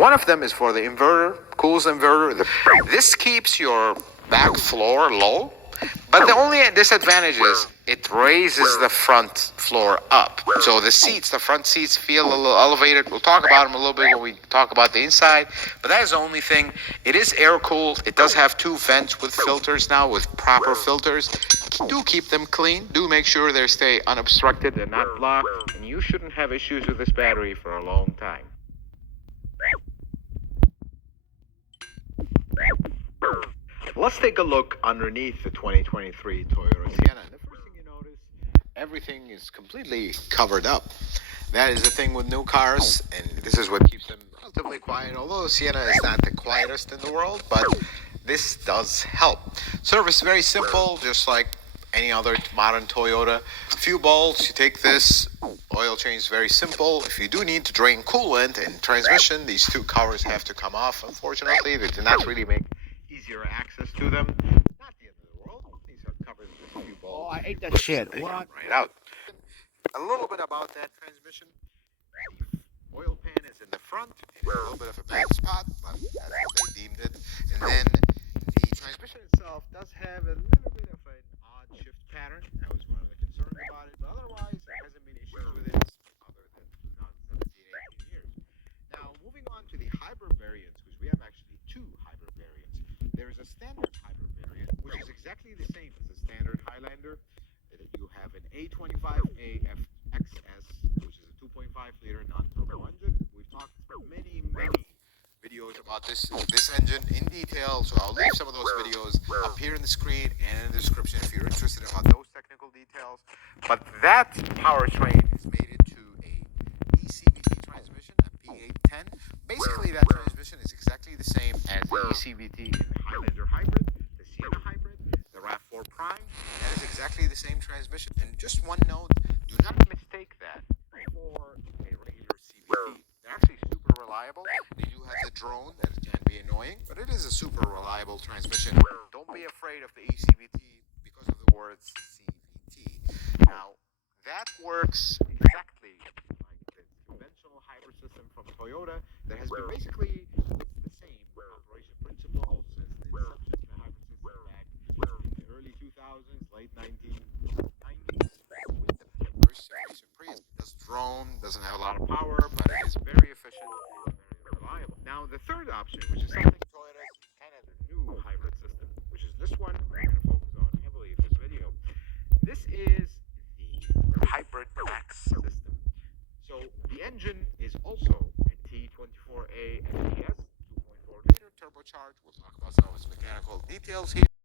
One of them is for the inverter, cools inverter. This keeps your back floor low, but the only disadvantage is it raises the front floor up. So the front seats feel a little elevated. We'll talk about them a little bit when we talk about the inside, but that is the only thing. It is air cooled. It does have 2 vents with filters now, with proper filters. Do keep them clean. Do make sure they stay unobstructed and not blocked. And you shouldn't have issues with this battery for a long time. Let's take a look underneath the 2023 Toyota Sienna. And the first thing you notice, everything is completely covered up. That is the thing with new cars, and this is what keeps them relatively quiet. Although Sienna is not the quietest in the world, but this does help. Service is very simple, just like any other modern Toyota. A few bolts, you take this, oil change is very simple. If you do need to drain coolant and transmission, these 2 covers have to come off. Unfortunately, they do not really make easier access to them. Not the end of the world. These are covered with a few bolts. Oh, I ate that shit. What? Right out. A little bit about that transmission. The oil pan is in the front. It is a little bit of a bad spot, but that's what they deemed it. And then the transmission itself does have a little bit of an odd shift pattern. That was one of the concerns about it. But otherwise, there hasn't been issues with it other than 2017, 18 years. Now, moving on to the hybrid variants, because we have actually 2 hybrid variants. There is a standard hybrid variant, which is exactly the same as the standard Highlander. You have an A25A XS, which is a 2.5-liter non-turbo engine. We've talked many videos about this engine in detail, so I'll leave some of those videos up here in the screen and in the description if you're interested about those technical details. But that powertrain is made into a ECVT transmission, a P810. Basically, that transmission is exactly the same as the ECVT in the Highlander Hybrid, the Sienna Hybrid, the RAV4 Prime. That is exactly the same transmission. And just one note, do not mistake that for a regular CVT. They're actually super reliable. They do have the drone that can be annoying, but it is a super reliable transmission. Don't be afraid of the ECVT because of the words CVT. Now, that works exactly like the conventional hybrid system from Toyota that has been basically the same operation principle since the inception of the hybrid system back in the early 2000s, late 1990s, with the first generation Prius. It does drone, doesn't have a lot of power, but it is very efficient and very reliable. Now, the third option, which is something Toyota is kind of the new hybrid system, which is this one we're going to focus on heavily in this video. This is the Hybrid Max system. So the engine is also a T24A SDS 2.4-liter turbocharged. We'll talk about some of its mechanical details here.